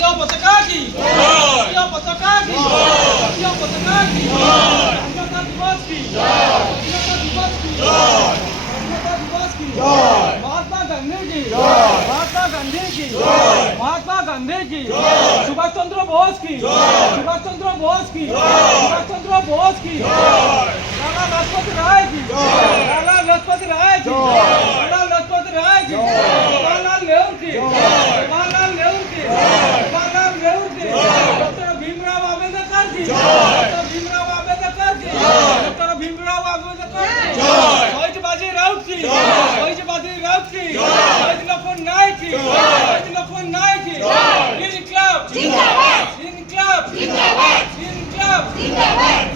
জাতীয় পতাকা কি জাতীয় পতাকা কি জাতীয় পতাকা কি স্বাধীনতা দিবস কি স্বাধীনতা দিবস কি স্বাধীনতা দিবস কি মহাত্মা গান্ধী কি মহাত্মা গান্ধী কি মহাত্মা গান্ধী কি সুভাষ চন্দ্র বোস কি সুভাষ চন্দ্র বোস কি সুভাষ চন্দ্র বোস কি লালা লাজপত রায় কি লালা লাজপত রায় কি লালা লাজপত রায় কি জवाहरलाल नेहरू की जवाहरलाल नेहरू की जवाहरलाल नेहरू की डॉक्टर भीमराव अंबेडकर की डॉक्टर भीमराव अंबेडकर की डॉक्टर भीमराव अंबेडकर की शहीद बाजी राउत की शहीद बाजी राउत की शहीद लखन नायक की शहीद लखन नायक की इनकलाब जिंदाबाद इनकलाब जिंदाबाद इनकलाब जिंदाबाद